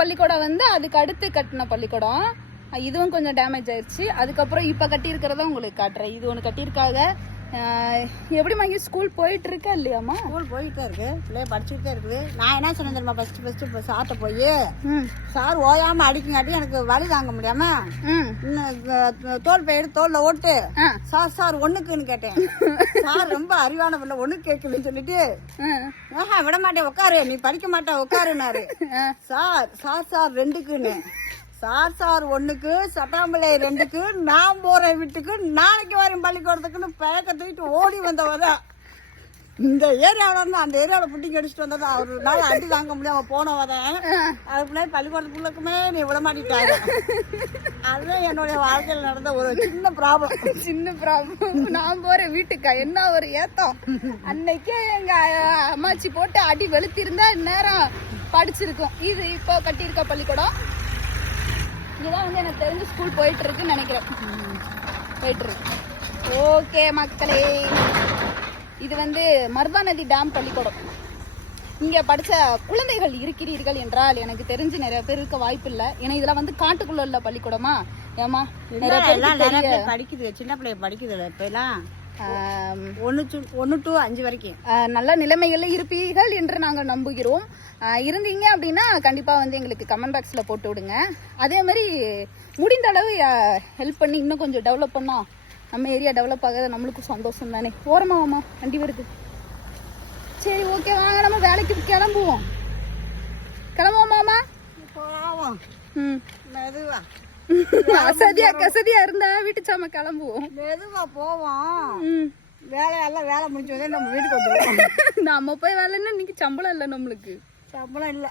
பள்ளிக்கூடம் வந்து அதுக்கு அடுத்து கட்டின பள்ளிக்கூடம். இதுவும் கொஞ்சம் டேமேஜ் ஆயிடுச்சு. அதுக்கப்புறம் இப்ப கட்டி இருக்கிறத உங்களுக்கு காட்டுறேன். இது ஒண்ணு கட்டியிருக்காங்க. எப்படி மங்கி ஸ்கூல் போயிட்டு இருக்கா இல்லையாம்மா? ஸ்கூல் போயிட்டு தான் இருக்கு, பிள்ளைய படிச்சுட்டு தான் இருக்குது. நான் என்ன சொன்னேன் தெரியுமா, ஃபர்ஸ்ட் சார்ட்ட போய் சார் ஓயாம அடிக்குங்காட்டி எனக்கு வலி தாங்க முடியாம தோல் பை எடுத்து தோல்ல ஓட்டு சார் ஒண்ணுக்குன்னு கேட்டேன். சார் ரொம்ப அறிவான பிள்ளை, ஒண்ணு கேட்கலன்னு சொல்லிட்டு விட மாட்டேன் உட்காரு, நீ படிக்க மாட்டா உட்காருனாரு. சார் ரெண்டுக்குன்னு, சார் ஒண்ணுக்கு, சட்டாம்பிள்ளை ரெண்டுக்கு, நான் போறேன் வீட்டுக்கு, நாளைக்கு வரேன் பள்ளிக்கூடத்துக்குன்னு பேக்க தூக்கிட்டு ஓடி வந்தவதான். இந்த ஏரியாவில இருந்து அந்த ஏரியாவில புட்டிங்க அடிச்சுட்டு வந்ததா ஒரு நாள் அடி தாங்க முடியாம போனவதான். அதுக்குள்ளே பள்ளிக்கூடத்துக்குள்ளக்குமே நீ விட மாட்டிட்டாங்க. அதுதான் என்னுடைய வாழ்க்கையில் நடந்த ஒரு சின்ன ப்ராப்ளம். நான் போறேன் வீட்டுக்கா, என்ன ஒரு ஏத்தம். அன்னைக்கே எங்க அம்மாச்சி போட்டு அடி வெளுத்திருந்தா நேரம் படிச்சிருக்கோம். இது இப்போ கட்டியிருக்க பள்ளிக்கூடம். இதுதான் வந்து எனக்கு தெரிஞ்சு ஸ்கூல் போயிட்டு இருக்குன்னு நினைக்கிறேன். போயிட்டு இருக்கு. ஓகே மக்களே, இது வந்து மருதா நதி டேம் பள்ளிக்கூடம். இங்க படிச்ச குழந்தைகள் இருக்கிறீர்கள் என்றால் எனக்கு தெரிஞ்சு நிறைய பேர் இருக்க வாய்ப்பு இல்லை. ஏன்னா இதெல்லாம் வந்து காட்டுக்குள்ள உள்ள பள்ளிக்கூடமா. ஏமா நிறைய பேர் படிக்குது, சின்ன பிள்ளைய படிக்குது. இப்ப எல்லாம் 1 to 5 வரைக்கும் நல்ல நிலைமைகள்ல இருப்பீர்கள் என்று நாங்கள் நம்புகிறோம். இருந்தீங்க அப்படின்னா கண்டிப்பா வந்து எங்களுக்கு கமெண்ட் பாக்ஸ்ல போட்டு விடுங்க. அதே மாதிரி முடிந்த அளவு ஹெல்ப் பண்ணி இன்னும் கொஞ்சம் டெவலப் பண்ணோம். நம்ம ஏரியா டெவலப் ஆகாத நம்மளுக்கும் சந்தோஷம் தானே. ஓரமாவாமா வண்டி வருது. சரி ஓகே, வாங்க நம்ம வேலைக்கு கிளம்புவோம். கிளம்புவோமாமா? மெதுவா கசதியா இருந்தா வீட்டு சாம கிளம்புவோம். மெதுவா போவோம். வேலையெல்லாம் வேலை முடிஞ்சு நம்ம வீட்டுக்கு வந்துடுவோம். நம்ம போய் வேலைன்னா இன்னைக்கு சம்பளம் இல்லை, நம்மளுக்கு சம்பளம் இல்லை.